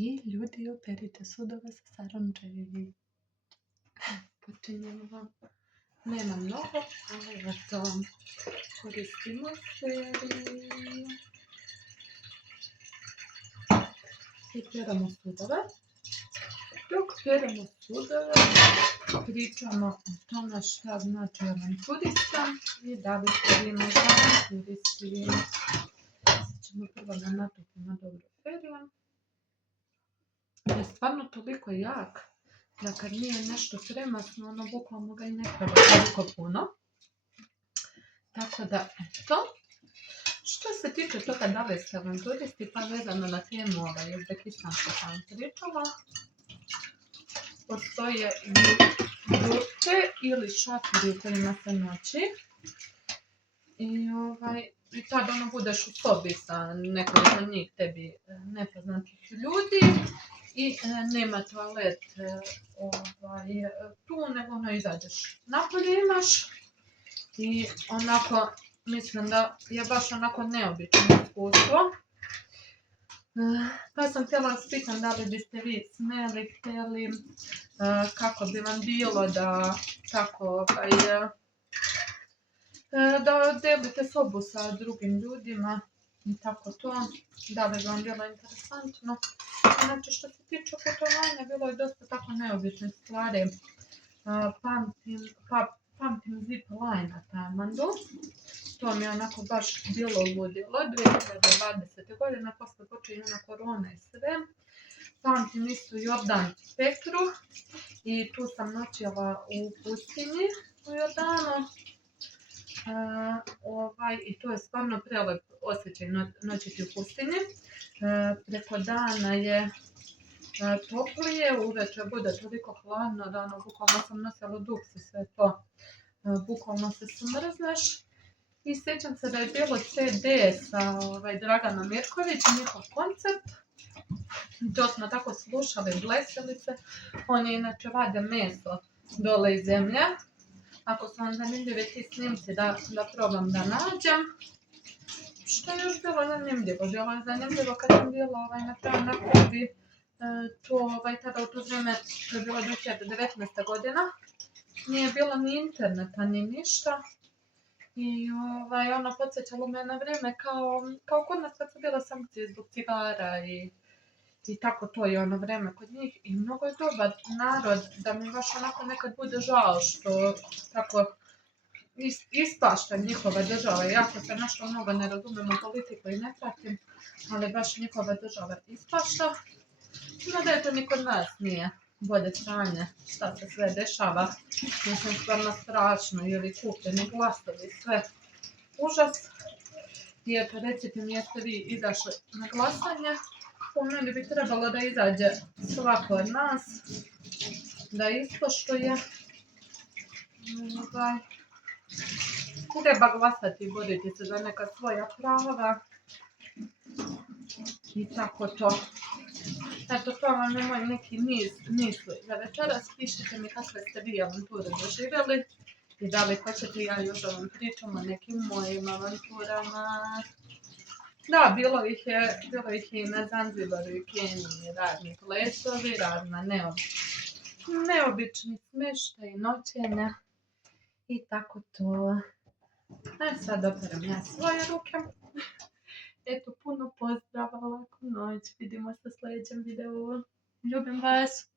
I ljudi, operite sudove sa saranđeji. Počinjemo. Nema mnogo, ali eto, koristimo seriju. I peramo sudove. Dok peramo sudove, pričamo o tome šta znači avanturista i da li stavimo za avanturisti. Ćemo prvo da natopimo dobru seriju. Je stvarno toliko jak da kad nije nešto premasno, ono bukvalno ga i ne treba toliko puno. Tako da, eto. Što se tiče toga da li ste avanturisti, pa vezano na temu Uzbekistan što sam vam pričala, postoje jurte ili šatori u kojima se noći. I tad ono budeš u sobi sa nekoliko njih tebi nepoznatih ljudi i nema toalet tu, nego ono izađeš napolje imaš i onako mislim da je baš onako neobično iskustvo. Pa sam htjela vas pitam da li biste vi smjeli, htjeli, kako bi vam bilo da tako da delite sobu sa drugim ljudima i tako to, da li bi vam bilo interesantno. Znači što se tiče putovanja, bilo je dosta tako neobičnih stvari. Pamtim zip line na Tajlandu. To mi je onako baš bilo ludilo. 2020. godine, posle počinjena korona i sve. Pamtim isto Jordan Petru i tu sam noćila u pustinji u Jordanu. I to je stvarno prelep osjećaj noćiti u pustinji. Preko dana je toplije, uveče bude toliko hladno da ono, bukvalno sam nosila duks i sve to. Bukvalno se smrzneš. I sjećam se da je bilo CD sa Draganom Mirkovićem, njihov koncept. To smo tako slušali, blesili se. Oni inače vade meso dole iz zemlje. Ako su vam zanimljivi ti snimci da probam da nađem. Što je još bilo zanimljivo? Bilo je zanimljivo kad sam bila na pravi napravi tada u to vrijeme, to je bilo 2019. godina. Nije bilo ni interneta, ni ništa. I ono podsjećalo me na vrijeme kao kod nas kad su bile sankcije zbog cigara i tako to je ono vrijeme kod njih. I mnogo je dobar narod da mi baš onako nekad bude žao što tako ispašta njihova država. Jako se nešto mnogo ne razumijem u politiku i ne pratim, ali baš njihova država ispašta. No da je to ni kod nas nije bolje stanje, šta se sve dešava. Mislim stvarno strašno, ili kupljeni glasovi, sve užas. I eto recite mi jeste vi izašli na glasanje. Po meni bi trebalo da izađe svako od nas, da ispoštuje. Treba glasati i boriti se za neka svoja prava. I tako to. Eto, to vam je moj neki misli za večeras. Pišite mi kakve ste vi avanture doživjeli i da li hoćete ja još da vam pričam o nekim mojim avanturama. Da, bilo ih je i na Zanzibaru i Keniji, razni plesovi, razna neobični smještaj, noćenja i tako to. Sad operam ja svoje ruke. Eto, puno pozdrava, laku noć, vidimo se u sljedećem videu. Ljubim vas!